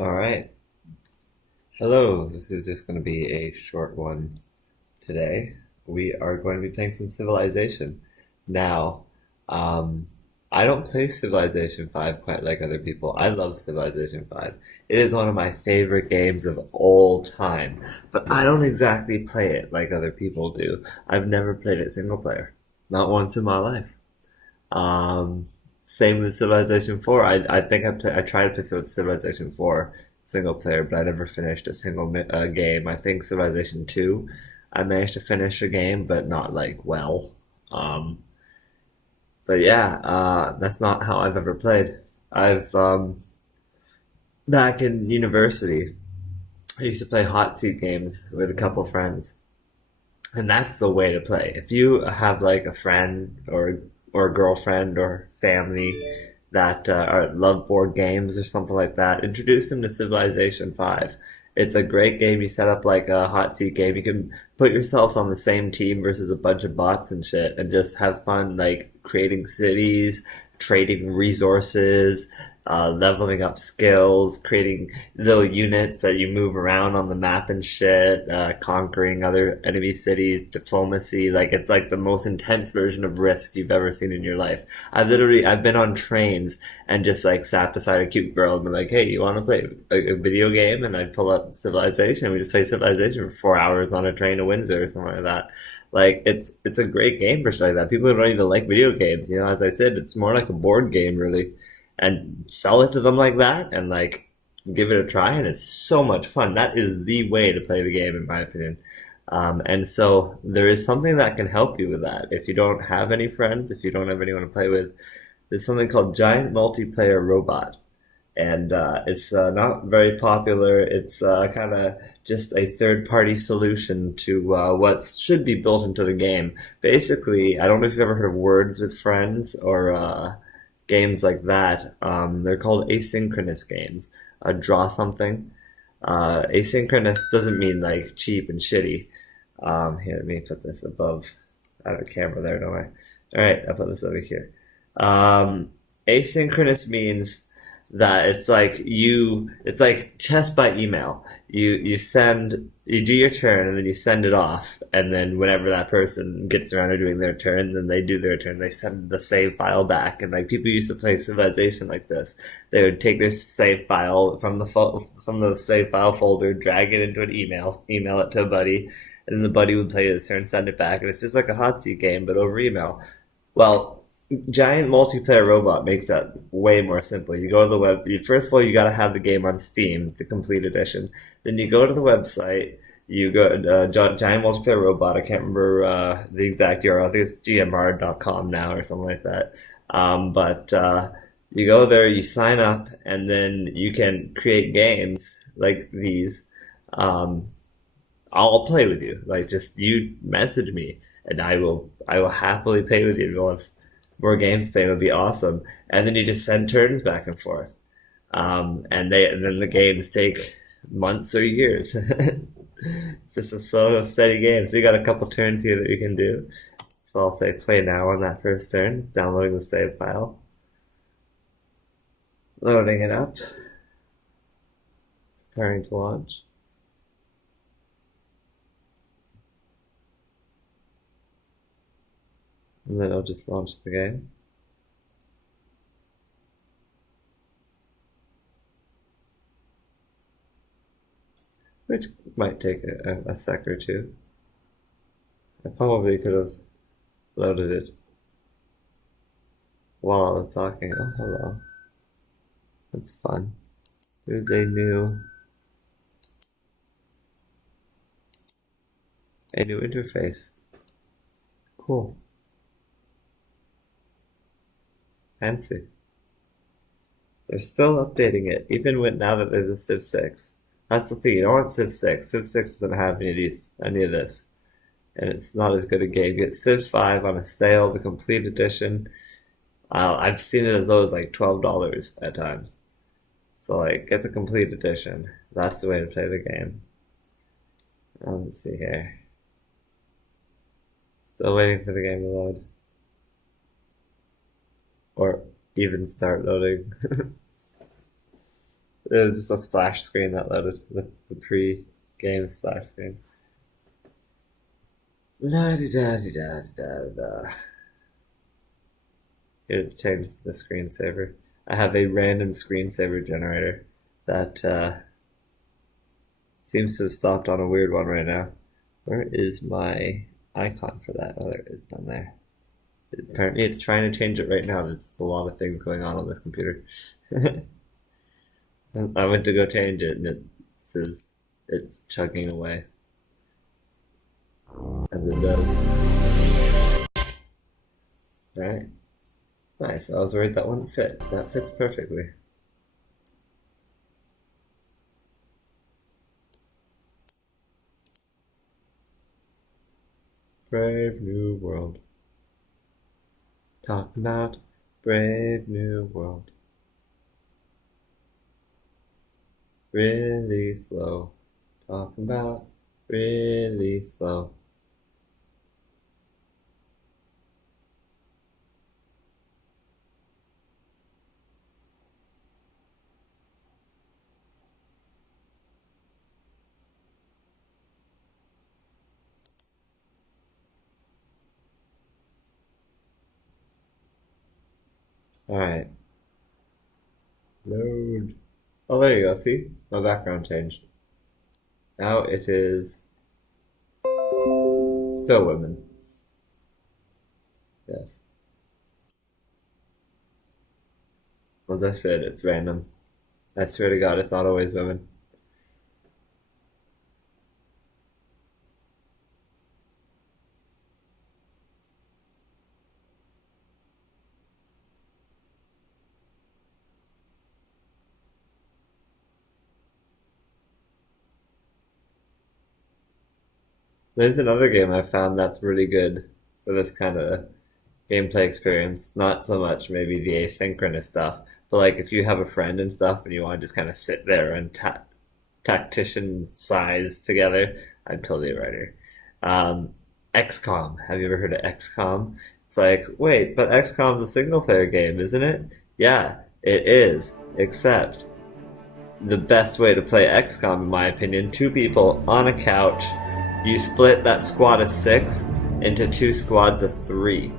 All right. Hello. This is just going to be a short one today. We are going to be playing some Civilization. Now, um, I don't play Civilization 5 quite like other people. I love Civilization 5. It is one of my favorite games of all time, but I don't exactly play it like other people do. I've never played it single player, not once in my life. Um, Same with Civilization 4. I think I tried to play Civilization 4 single player, but I never finished a single game. I think Civilization 2, I managed to finish a game, but not like well. Um, but yeah, that's not how I've ever played. I've Back in university, I used to play hot seat games with a couple friends, and that's the way to play. If you have like a friend or a girlfriend or family that love board games or something like that, introduce them to Civilization 5. It's a great game. You set up like a hot seat game. You can put yourselves on the same team versus a bunch of bots and shit and just have fun like creating cities, trading resources, leveling up skills, creating little units that you move around on the map and shit, conquering other enemy cities, diplomacy. Like it's like the most intense version of Risk you've ever seen in your life. I've been on trains and just like sat beside a cute girl and been like, "Hey, you want to play a video game?" And I'd pull up Civilization. And we just play Civilization for 4 hours on a train to Windsor or something like that. Like it's a great game for shit like that. People who don't even like video games, as I said, it's more like a board game really, and sell it to them like that and like give it a try, and it's so much fun. That is the way to play the game in my opinion. And so there is something that can help you with that. If you don't have any friends, if you don't have anyone to play with, there's something called Giant Multiplayer Robot, and it's not very popular. It's kind of just a third-party solution to what should be built into the game. Basically, I don't know if you've ever heard of Words with Friends or games like that. They're called asynchronous games. Draw something. Asynchronous doesn't mean like cheap and shitty. Here, let me put this above. I have a camera there, don't I? All right, I'll put this over here. Um, Asynchronous means that it's like chess by email. You do your turn and then you send it off, and then whenever that person gets around to doing their turn, then they do their turn. They send the save file back, and like people used to play Civilization like this. They would take their save file from from the save file folder, drag it into an email it to a buddy, and then the buddy would play his turn, send it back, and it's just like a hot seat game but over email. Well, Giant Multiplayer Robot makes that way more simple. You go to the first of all, you got to have the game on Steam, the complete edition. Then you go to the website, you go Giant Multiplayer Robot. I can't remember the exact URL. I think it's gmr.com now or something like that. But you go there, you sign up, and then you can create games like these. Um, I'll play with you. Like just you message me, and I will happily play with you. We'll have more games to play. It would be awesome. And then you just send turns back and forth. And then the games take months or years. It's just a slow, steady game. So you got a couple turns here that you can do. So I'll say play now on that first turn. Downloading the save file. Loading it up. Preparing to launch. And then I'll just launch the game. Which might take a sec or two. I probably could have loaded it while I was talking. Oh, hello. That's fun. There's a new interface. Cool. Fancy. They're still updating it, even with now that there's a Civ 6. That's the thing, you don't want Civ 6. Civ 6 doesn't have any of this. And it's not as good a game. Get Civ 5 on a sale, the complete edition. I've seen it as low as like $12 at times. So like get the complete edition. That's the way to play the game. Let's see here. Still waiting for the game to load. Or even start loading. It was just a splash screen that loaded, the pre-game splash screen. La di da di da di da da. Here to change the screensaver. I have a random screensaver generator that seems to have stopped on a weird one right now. Where is my icon for that? Oh, there it is down there. Apparently it's trying to change it right now. There's a lot of things going on this computer. I went to go change it and it says it's chugging away. As it does. Alright. Nice. I was worried that wouldn't fit. That fits perfectly. Brave new world. Talking about brave new world. Really slow. Talking about really slow. Alright. Load. Oh, there you go. See? My background changed. Now it is still women. Yes. As I said, it's random. I swear to God, it's not always women. There's another game I found that's really good for this kind of gameplay experience. Not so much maybe the asynchronous stuff, but like if you have a friend and stuff and you want to just kind of sit there and tactician size together, I'm totally a writer. XCOM. Have you ever heard of XCOM? It's like, wait, but XCOM's a single player game, isn't it? Yeah, it is. Except the best way to play XCOM, in my opinion, two people on a couch. You split that squad of 6 into 2 squads of 3.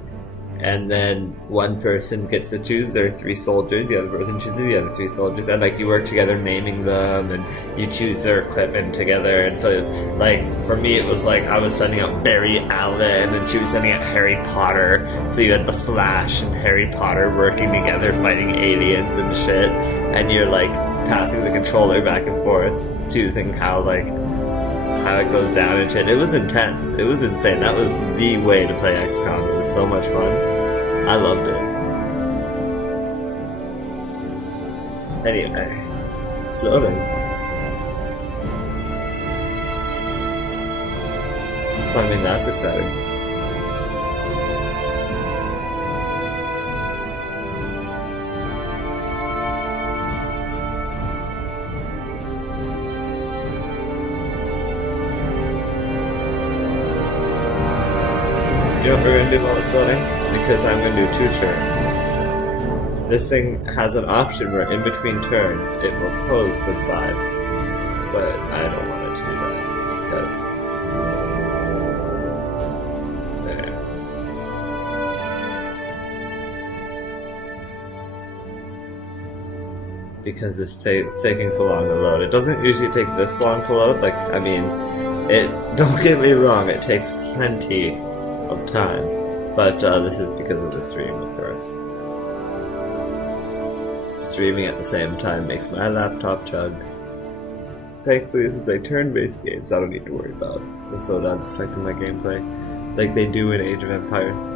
And then one person gets to choose their 3 soldiers, the other person chooses the other 3 soldiers, and like you work together naming them, and you choose their equipment together. And so, like for me, it was like I was sending out Barry Allen, and she was sending out Harry Potter. So you had the Flash and Harry Potter working together, fighting aliens and shit. And you're like passing the controller back and forth, choosing how it goes down and shit. It was intense. It was insane. That was the way to play XCOM. It was so much fun. I loved it. Anyway, it's loading. So I mean, that's exciting. You know what we're going to do while it's loading? Because I'm going to do 2 turns. This thing has an option where in between turns it will close at 5. But I don't want it to do that because... there. Because it's taking so long to load. It doesn't usually take this long to load. Like, I mean, don't get me wrong, it takes plenty of time, but this is because of the stream, of course. Streaming at the same time makes my laptop chug. Thankfully, this is a turn-based game, so I don't need to worry about the slowdowns affecting my gameplay, like they do in Age of Empires.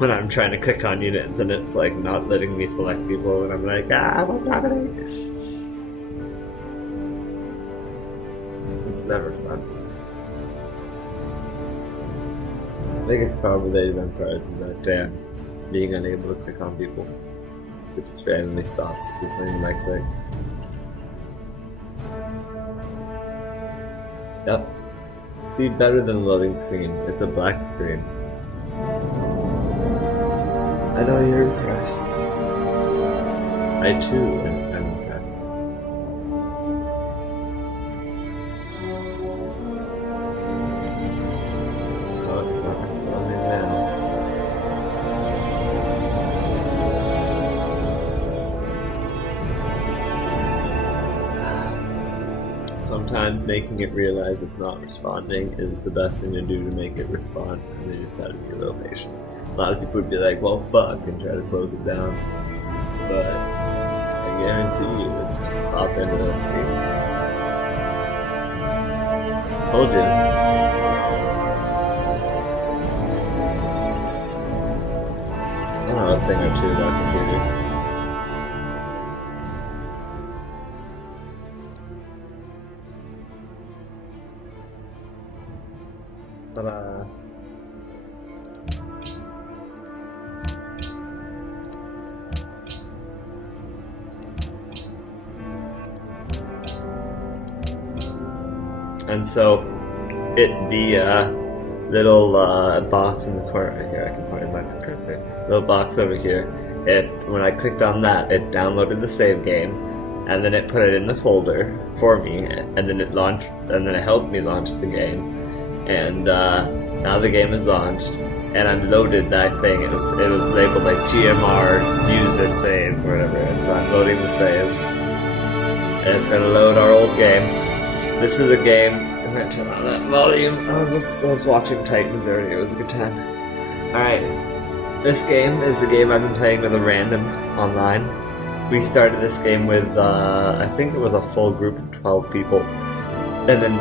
When I'm trying to click on units and it's like not letting me select people, and I'm like, what's happening? It's never fun. Biggest problem with Age of Empires is that being unable to click on people. It just randomly stops listening to my clicks. Yep. See, better than a loading screen. It's a black screen. I know you're impressed. I too am impressed. Sometimes making it realize it's not responding is the best thing to do to make it respond, and they just gotta be a little patient. A lot of people would be like, well, fuck, and try to close it down. But I guarantee you it's gonna pop into the thing. Told you. I know a thing or two about computers. Ta-da. And so, the little box in the corner right here, I can point my cursor. Little box over here. When I clicked on that, it downloaded the save game, and then it put it in the folder for me, and then it launched, and then it helped me launch the game. And now the game is launched, and I've loaded that thing. It was labeled like GMR user save or whatever, and so I'm loading the save, and it's gonna load our old game. This is a game. I'm gonna turn on that volume. I was watching Titans earlier. It was a good time. All right, this game is a game I've been playing with a random online. We started this game with I think it was a full group of 12 people, and then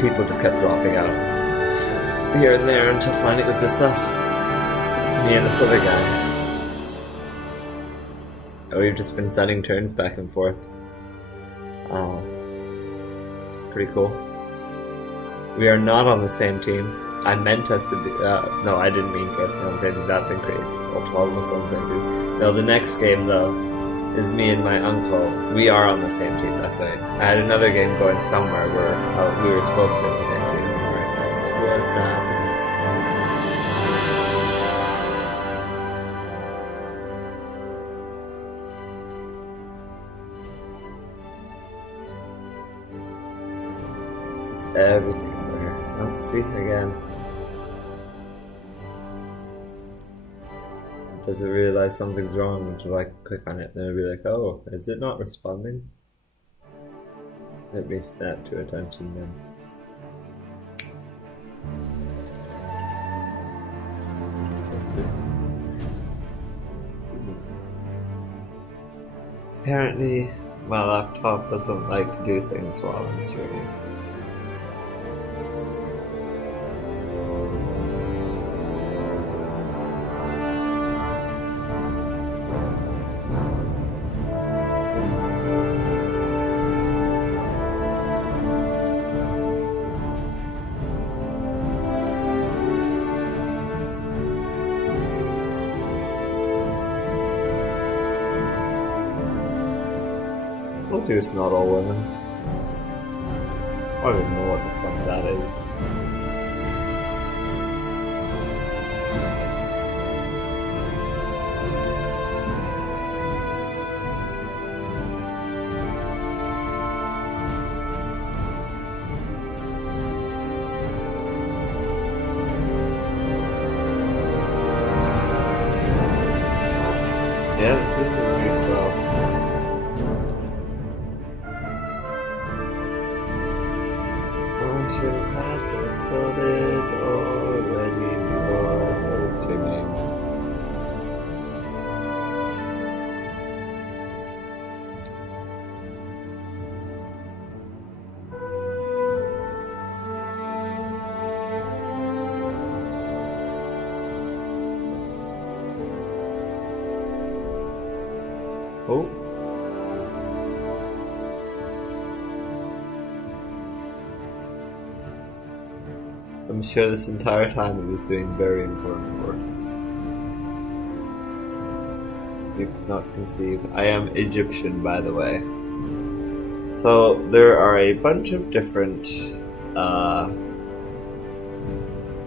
people just kept dropping out here and there until finally it was just us, me and this other guy. We've just been sending turns back and forth. It's pretty cool. We are not on the same team. I meant us to be. No, I didn't mean for us to be on the same team. That'd been crazy. All 12 of us on the same team. No, the next game though is me and my uncle. We are on the same team. That's right. I had another game going somewhere where we were supposed to be on the same team. Right? That's like, what's happening? Everything's there. Oh, see, again. Does it realize something's wrong until I click on it? Then it'll be like, oh, is it not responding? Let me snap to attention then. Let's see. Apparently, my laptop doesn't like to do things while I'm streaming. I told you it's not all women. I don't even know what the fuck that is. Yeah, this is really slow. Should have had this started already before I started streaming. Oh. I'm sure this entire time it was doing very important work. You could not conceive. I am Egyptian, by the way. So there are a bunch of different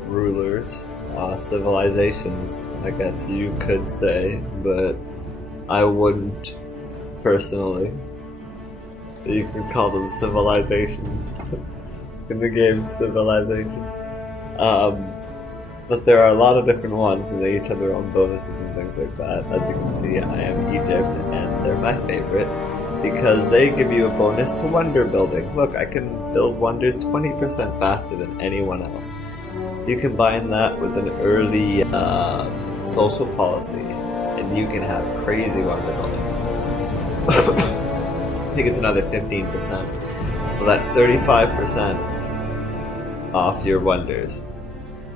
rulers, civilizations, I guess you could say, but I wouldn't personally. You could call them civilizations in the game Civilization. But there are a lot of different ones, and they each have their own bonuses and things like that. As you can see, I am Egypt, and they're my favorite. because they give you a bonus to wonder building. Look, I can build wonders 20% faster than anyone else. You combine that with an early social policy, and you can have crazy wonder building. I think it's another 15%. So that's 35% off your wonders.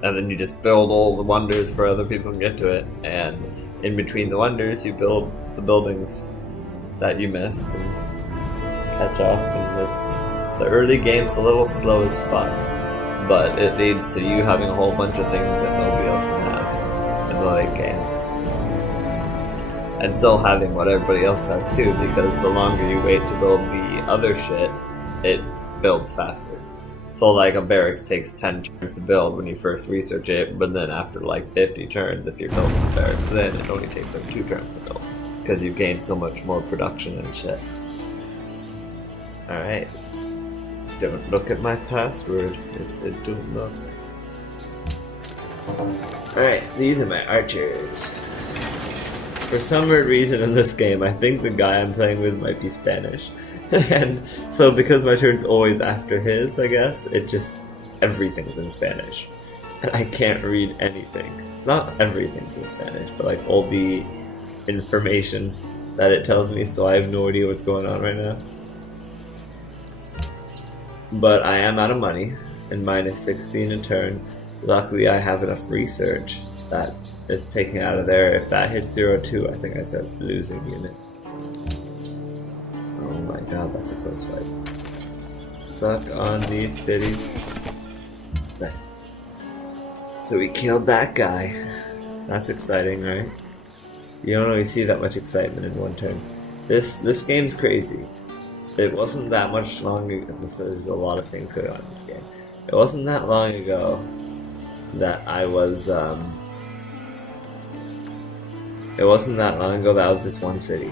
And then you just build all the wonders for other people to get to it. And in between the wonders, you build the buildings that you missed and catch up. And the early game's a little slow as fuck, but it leads to you having a whole bunch of things that nobody else can have in the late game. And still having what everybody else has too, because the longer you wait to build the other shit, it builds faster. So like a barracks takes 10 turns to build when you first research it, but then after like 50 turns, if you're building the barracks, then it only takes like 2 turns to build, because you've gained so much more production and shit. Alright. Don't look at my password. It's a don't look. Alright, these are my archers. For some weird reason in this game, I think the guy I'm playing with might be Spanish. And so because my turn's always after his, I guess, it just, everything's in Spanish. And I can't read anything. Not everything's in Spanish, but like all the information that it tells me, so I have no idea what's going on right now. But I am out of money, and minus 16 a turn. Luckily I have enough research that it's taken out of there. If that hits 0-2, I think I start losing units. Oh my god, that's a close fight. Suck on these titties. Nice. So we killed that guy. That's exciting, right? You don't always see that much excitement in one turn. This game's crazy. It wasn't that much long ago. There's a lot of things going on in this game. It wasn't that long ago that I was it wasn't that long ago that I was just one city,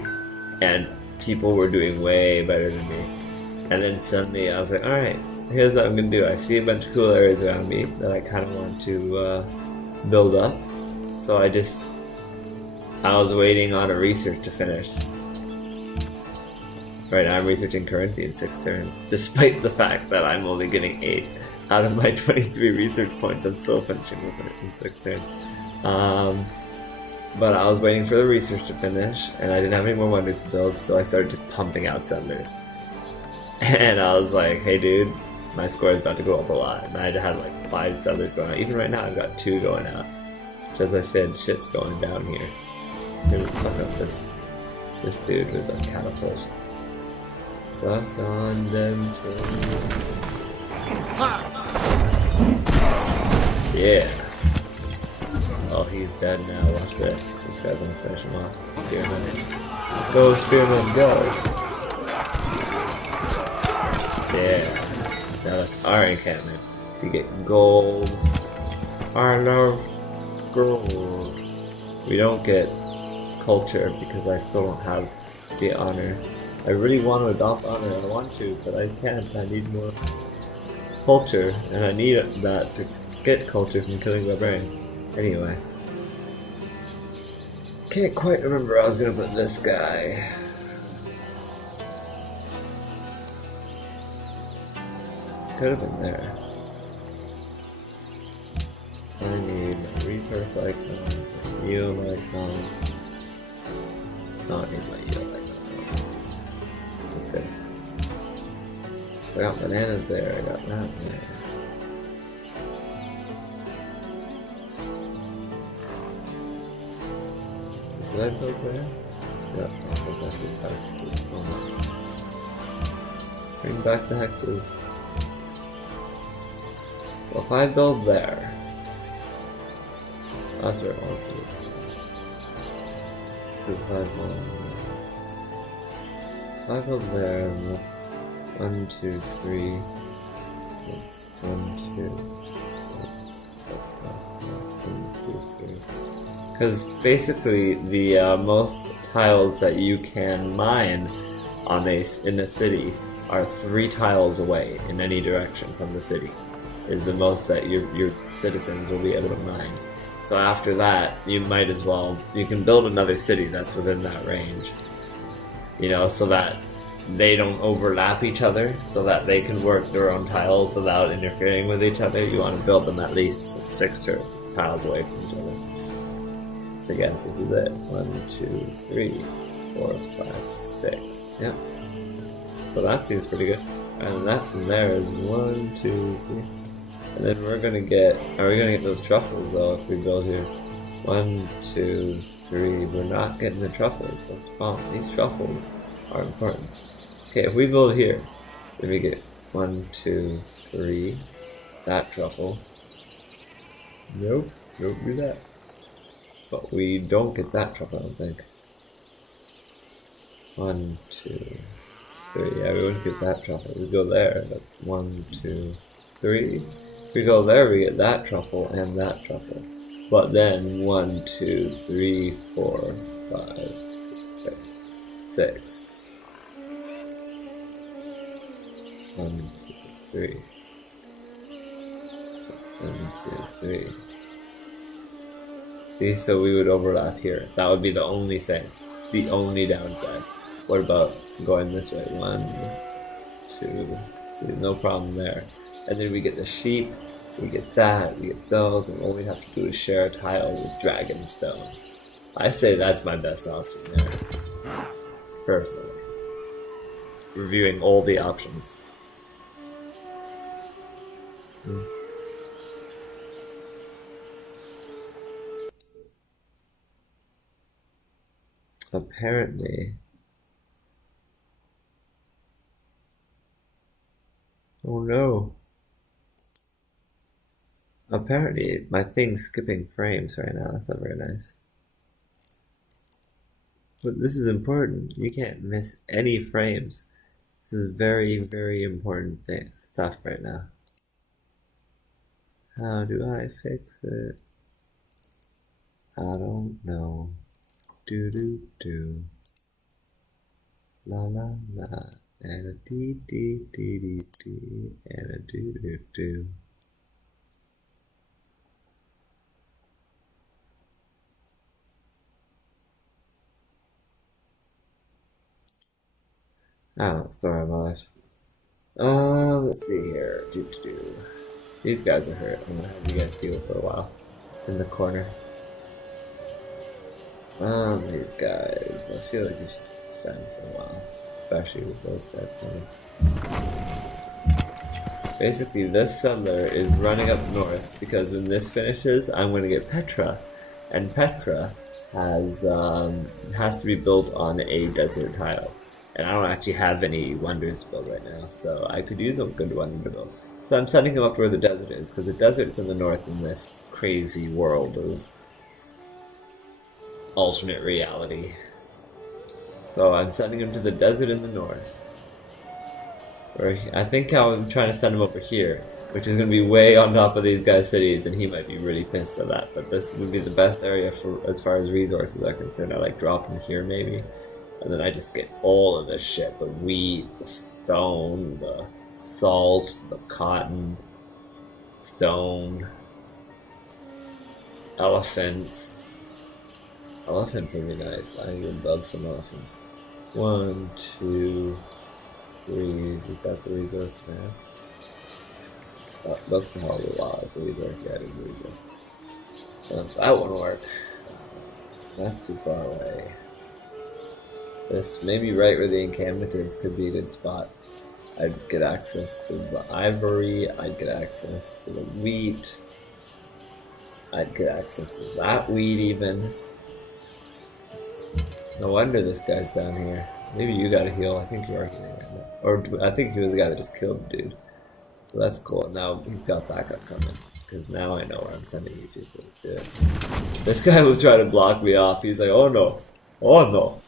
and people were doing way better than me. And then suddenly I was like, alright, here's what I'm gonna do. I see a bunch of cool areas around me that I kind of want to build up. So I was waiting on a research to finish. Right now I'm researching currency in 6 turns, despite the fact that I'm only getting 8 out of my 23 research points. I'm still finishing this in 6 turns. But I was waiting for the research to finish, and I didn't have any more wonders to build, so I started just pumping out settlers. And I was like, hey dude, my score is about to go up a lot. And I had like 5 settlers going out. Even right now I've got 2 going out. Which, as I said, shit's going down here. Here, let's fuck up this dude with a catapult. Suck on them toes. Yeah. Oh, he's dead now. Watch this. This guy's gonna finish him off. Spearman. Go, Spearman, go! Yeah. Now that's our encampment. We get gold. I love gold. We don't get culture because I still don't have the honor. I really want to adopt honor. I want to, but I can't. I need more culture, and I need that to get culture from killing barbarians. Anyway. Can't quite remember where I was gonna put this guy. Could have been there. I need my resource icon, yield icon. No, I need my yield icon. That's good. I got bananas there, I got that there. Did I build there? Yeah, those actually hexes. Bring back the hexes. Well, if I build there, that's where I want to be. If I build there, and that's 1, 2, 3. It's 1, 2, 3. Because basically, the most tiles that you can mine in a city are 3 tiles away in any direction from the city. Is the most that your citizens will be able to mine. So after that, you might as well, you can build another city that's within that range. You know, so that they don't overlap each other so that they can work their own tiles without interfering with each other. You want to build them at least 6 tiles away from each other. I guess this is it. 1, 2, 3, 4, 5, 6. Yep. So that seems pretty good. And that from there is 1, 2, 3. And then we're gonna get. Are we gonna get those truffles though if we build here? 1, 2, 3. We're not getting the truffles. That's the problem. These truffles are important. Okay, if we build here, then we get 1, 2, 3. That truffle. Nope, don't do that. But we don't get that truffle, I don't think. 1, 2, 3. Yeah, we wouldn't get that truffle. We go there. That's 1, 2, 3. If we go there, we get that truffle and that truffle. But then 1, 2, 3, 4, 5, 6. 1, 2, 3. 1, 2, 3. See, so we would overlap here. That would be the only thing. The only downside. What about going this way? 1, 2. See, no problem there. And then we get the sheep. We get that. We get those. And all we have to do is share a tile with dragon stone. I say that's my best option there. Personally. Reviewing all the options. Apparently. Oh no. Apparently my thing's skipping frames right now. That's not very nice. But this is important. You can't miss any frames. This is very, very important stuff right now. How do I fix it? I don't know. Do do do. La la la. And a dee dee dee dee dee. And a do do do. Oh, sorry, I'm alive. Let's see here. Do do do. These guys are hurt. I'm gonna have you guys heal for a while. In the corner. These guys. I feel like you should just defend for a while. Especially with those guys coming. Basically, this settler is running up north because when this finishes, I'm gonna get Petra. And Petra has to be built on a desert tile. And I don't actually have any wonders to build right now, so I could use a good one to build. So I'm setting him up where the desert is, because the desert's in the north in this crazy world of alternate reality. So I'm sending him to the desert in the north. Or I think I'm trying to send him over here, which is going to be way on top of these guys' cities, and he might be really pissed at that. But this would be the best area for as far as resources are concerned. I like drop him here maybe. And then I just get all of this shit. The wheat, the stone, the salt, the cotton, stone, elephants. Elephants would be nice. I would love some elephants. 1, 2, 3. Is that the resource now? That's a hell of a lot. The resource, yeah, the resource. So that won't work. That's too far away. This maybe right where the encampment is could be a good spot. I'd get access to the ivory, I'd get access to the wheat, I'd get access to that wheat even. No wonder this guy's down here. Maybe you gotta heal, I think you are healing right now. Or I think he was the guy that just killed the dude. So that's cool, now he's got backup coming. Because now I know where I'm sending you people to. This guy was trying to block me off, he's like, oh no, oh no.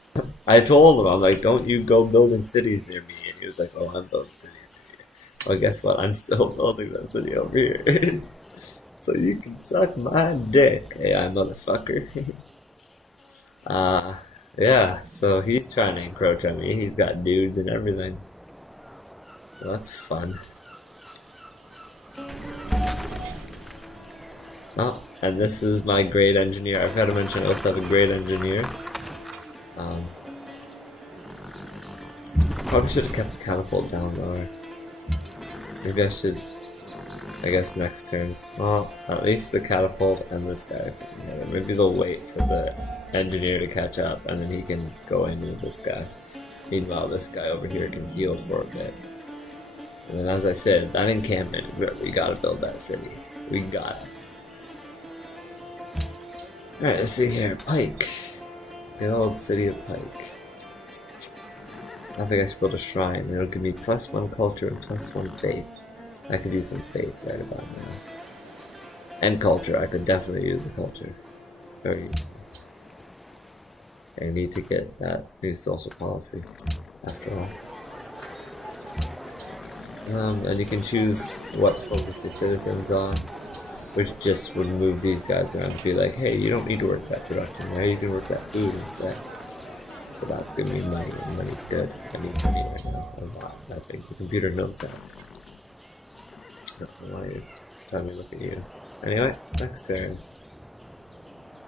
I told him, I'm like, don't you go building cities near me. And he was like, oh, I'm building cities near you. Well, guess what? I'm still building that city over here. So you can suck my dick, AI motherfucker. Yeah, so he's trying to encroach on me. He's got dudes and everything. So that's fun. Oh, and this is my great engineer. I forgot to mention I also have a great engineer. Probably should have kept the catapult down lower. Maybe I should. I guess next turn's. Well, at least the catapult and this guy are sitting together. Maybe they'll wait for the engineer to catch up and then he can go in with this guy. Meanwhile, this guy over here can heal for a bit. And then, as I said, that encampment is where we gotta build that city. We got it. Alright, let's see here. Pike. The old city of Pike. I think I should build a shrine. It'll give me +1 culture and +1 faith. I could use some faith right about now. And culture. I could definitely use a culture. Very useful. I need to get that new social policy after all. And you can choose what focus your citizens on, which just would move these guys around to be like, hey, you don't need to work that production, now you can work that food instead. But that's gonna be money, and money's good. I need money right now, a lot. I think the computer knows that. I don't know why you're telling me to look at you. Anyway, next turn.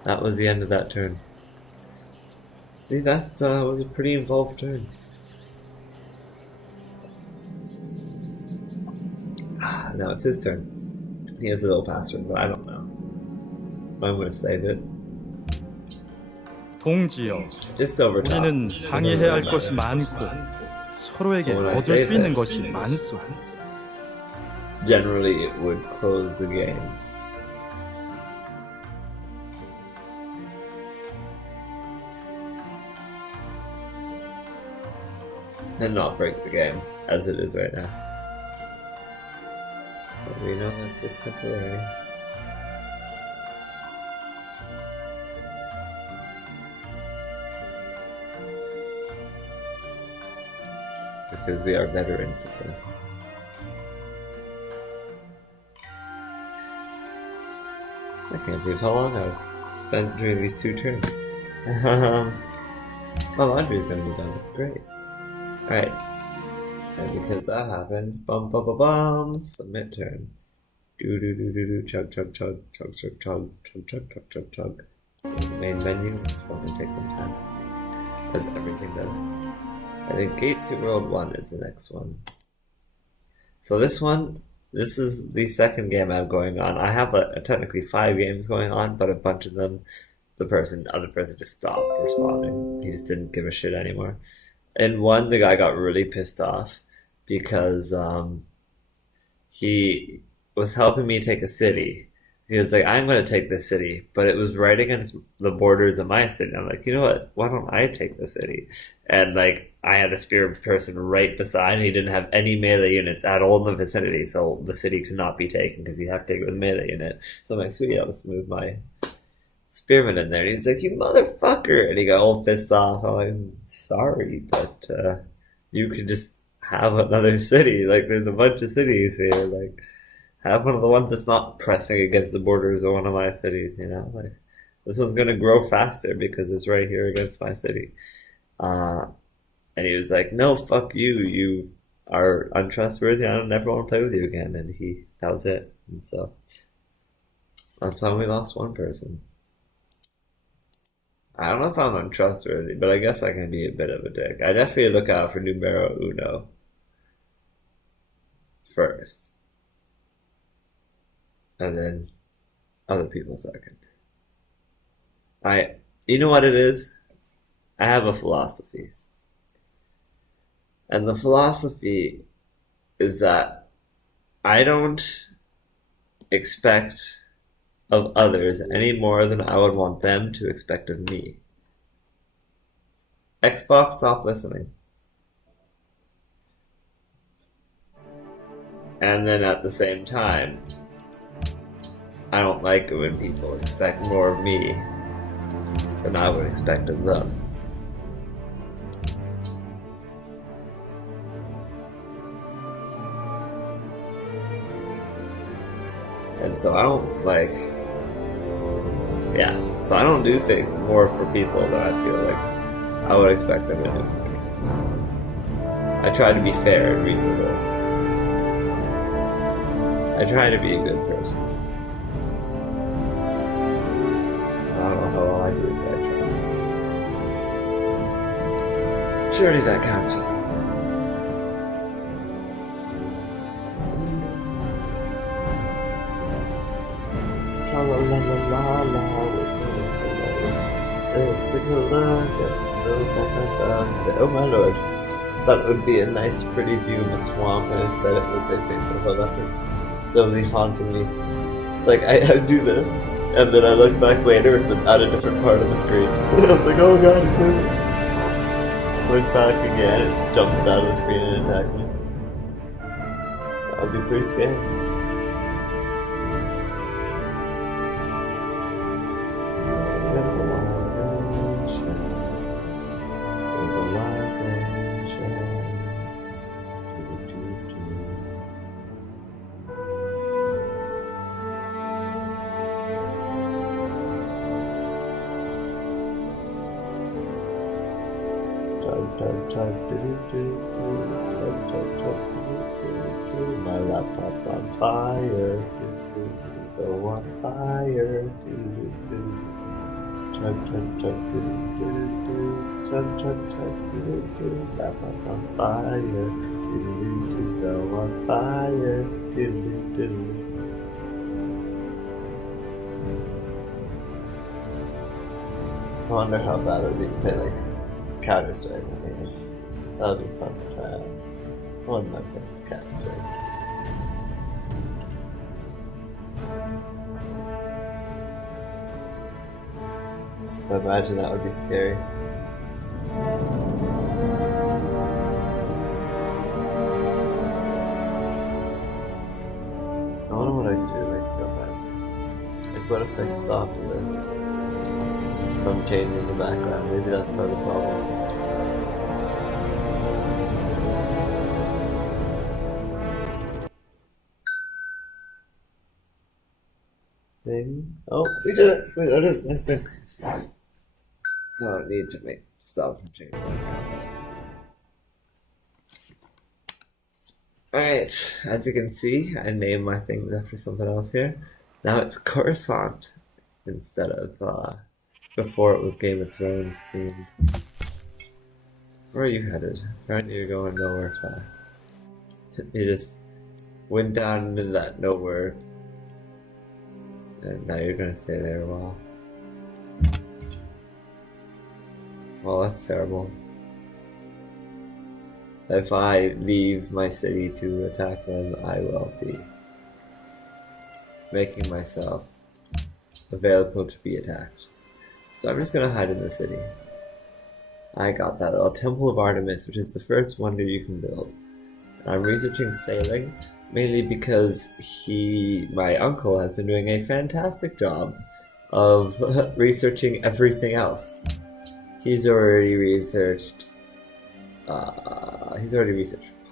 That was the end of that turn. See, that was a pretty involved turn. Now it's his turn. He has a little password, but I don't know. I'm gonna save it. 동지여, Just over top. 우리는 상의해야 할 것이 많고 서로에게 얻을 수 있는 것이 많소. Generally, it would close the game. And not break the game, as it is right now. But we know that's just temporary. Because we are veterans of this. I can't believe how long I've spent during these 2 turns. My laundry's gonna be done, it's great. Alright. And because that happened, bum bum bum bum, submit turn. Do do do do do, chug chug chug, chug chug chug, chug chug chug chug chug. The main menu, this one can take some time. As everything does. I think Gate to World 1 is the next one. So this one, this is the second game I have going on. I have technically 5 games going on, but a bunch of them, the other person just stopped responding. He just didn't give a shit anymore. In one, the guy got really pissed off because he was helping me take a city. He was like, I'm going to take this city, but it was right against the borders of my city. I'm like, you know what? Why don't I take the city? And like, I had a spear person right beside, and he didn't have any melee units at all in the vicinity, so the city could not be taken because you have to take it with a melee unit. So I'm like, sweet, I'll just move my spearman in there. And he's like, you motherfucker! And he got all pissed off. I'm like, sorry, but you could just have another city. Like, there's a bunch of cities here. Like, have one of the ones that's not pressing against the borders of one of my cities, you know? Like, this one's gonna grow faster because it's right here against my city. And he was like, no, fuck you. You are untrustworthy. I don't never want to play with you again. And that was it. And so, that's how we lost one person. I don't know if I'm untrustworthy, but I guess I can be a bit of a dick. I definitely look out for numero uno first. And then other people second. You know what it is? I have a philosophy. And the philosophy is that I don't expect of others any more than I would want them to expect of me. Xbox, stop listening. And then at the same time, I don't like it when people expect more of me than I would expect of them. And so I don't so I don't do things more for people that I feel like I would expect them to do for me. I try to be fair and reasonable. I try to be a good person. I don't know how well I do it, but I try. Surely that counts for something. la la la la la, we're gonna sing it. It's a good look. Oh my lord. Thought it would be a nice pretty view of a swamp, and instead it was a picture of a leopard. Suddenly haunting me. It's like I do this, and then I look back later, it's at a different part of the screen. I'm like, oh god, it's moving. Look back again, it jumps out of the screen and attacks me. That would be pretty scary. My laptop's on fire. So on fire. Laptop's on fire. So on fire. I wonder how bad it would be to play like Counter-Strike. That would be fun to try out. I wouldn't mind playing Counter-Strike. I imagine that would be scary. I wonder what I do like real fast. Like what if I stop this from changing the background? Maybe that's part of the problem. Thing. Oh, we did it! We did it! Nice thing. No need to stop from changing. Alright, as you can see, I named my things after something else here. Now it's Coruscant instead of, before it was Game of Thrones themed. Where are you headed? Apparently you're going nowhere fast. You just went down into that nowhere. And now you're gonna stay there a while. Well, that's terrible. If I leave my city to attack them, I will be making myself available to be attacked. So I'm just gonna hide in the city. I got that little Temple of Artemis, which is the first wonder you can build. And I'm researching sailing, mainly because my uncle has been doing a fantastic job of researching everything else. He's already researched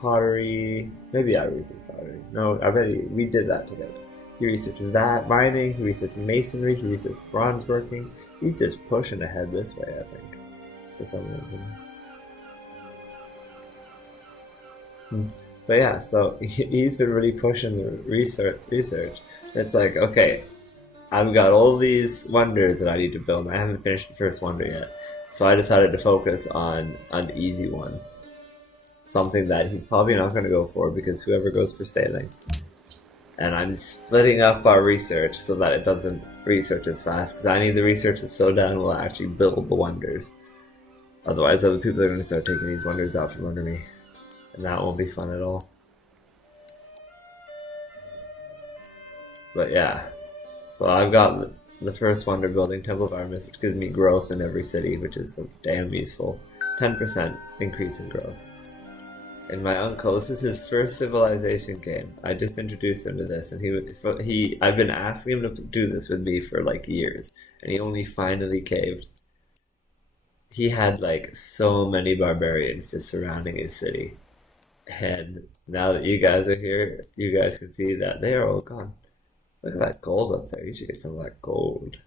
pottery. Maybe I researched pottery. No, I bet we did that together. He researched that, mining, he researched masonry, he researched bronze working. He's just pushing ahead this way, I think, for some reason. But yeah, so he's been really pushing the research. It's like, okay, I've got all these wonders that I need to build. I haven't finished the first wonder yet. So I decided to focus on an easy one. Something that he's probably not going to go for because whoever goes for sailing. And I'm splitting up our research so that it doesn't research as fast. Because I need the research to slow down and will actually build the wonders. Otherwise other people are going to start taking these wonders out from under me. And that won't be fun at all. But yeah. So I've got the first wonder building, Temple of Artemis, which gives me growth in every city, which is so damn useful. 10% increase in growth. And my uncle, this is his first civilization game. I just introduced him to this, and I've been asking him to do this with me for like years, and he only finally caved. He had like so many barbarians just surrounding his city. And now that you guys are here, you guys can see that they are all gone. Look at that gold up there. You should get some of that gold.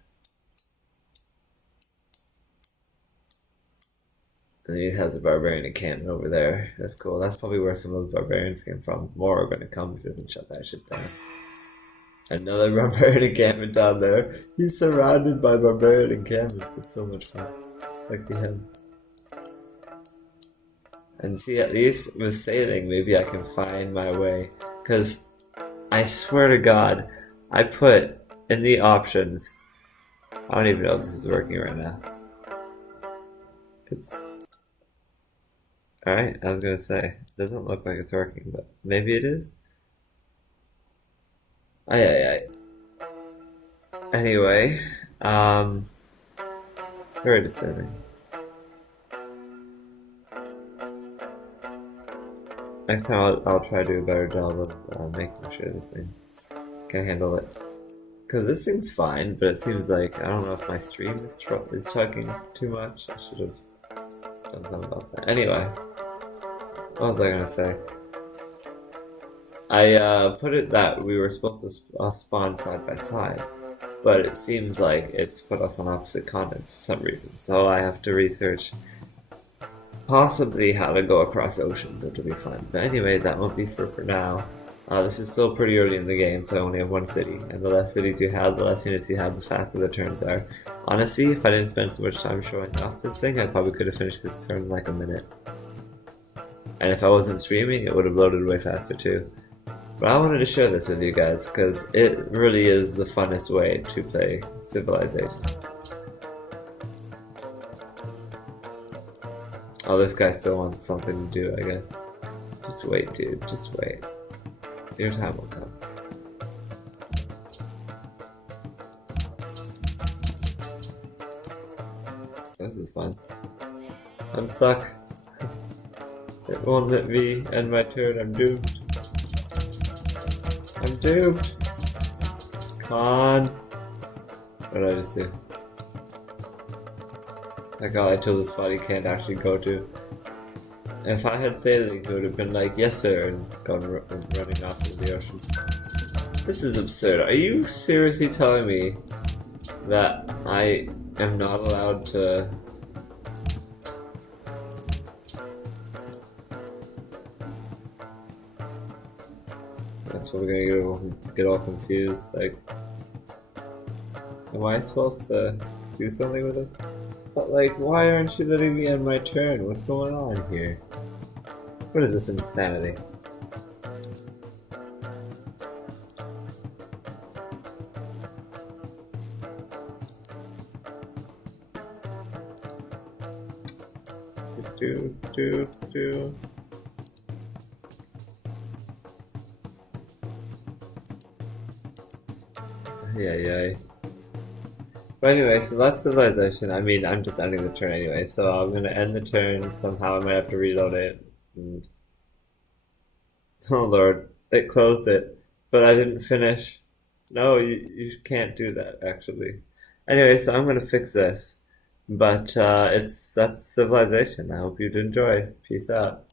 And he has a barbarian encampment over there. That's cool. That's probably where some of those barbarians came from. More are going to come if he doesn't shut that shit down. Another barbarian encampment down there. He's surrounded by barbarian encampments. It's so much fun. Lucky him. And see, at least with sailing, maybe I can find my way. Because I swear to God, I put in the options, I don't even know if this is working right now. It's alright, I was gonna say, it doesn't look like it's working, but maybe it is? Aye. Anyway, very disturbing. Next time I'll try to do a better job of making sure this thing can handle it. Because this thing's fine, but it seems like, I don't know if my stream is chugging too much. I should have done something about that. Anyway, what was I gonna say? I put it that we were supposed to spawn side by side, but it seems like it's put us on opposite continents for some reason. So I have to research possibly how to go across oceans, which will be fun. But anyway, that won't be for now. This is still pretty early in the game, so I only have one city, and the less cities you have, the less units you have, the faster the turns are. Honestly, if I didn't spend so much time showing off this thing, I probably could have finished this turn in like a minute. And if I wasn't streaming, it would have loaded way faster too. But I wanted to share this with you guys, because it really is the funnest way to play Civilization. Oh, this guy still wants something to do, I guess. Just wait, dude, just wait. Your time will come. This is fun. I'm stuck. It won't let me end my turn. I'm doomed. I'm doomed. Come on. What did I just do? I got to the spot he can't actually go to. And if I had said it, he would have been like, yes sir, and gone running off into the ocean. This is absurd. Are you seriously telling me that I am not allowed to... That's what we're gonna get all confused. Like, am I supposed to do something with this? But like, why aren't you letting me end my turn? What's going on here? What is this insanity? Do. Yeah. But anyway, so that's Civilization. I mean, I'm just ending the turn anyway, so I'm gonna end the turn. Somehow I might have to reload it. And... oh lord, it closed it. But I didn't finish. No, you can't do that, actually. Anyway, so I'm gonna fix this. But that's Civilization. I hope you'd enjoy. Peace out.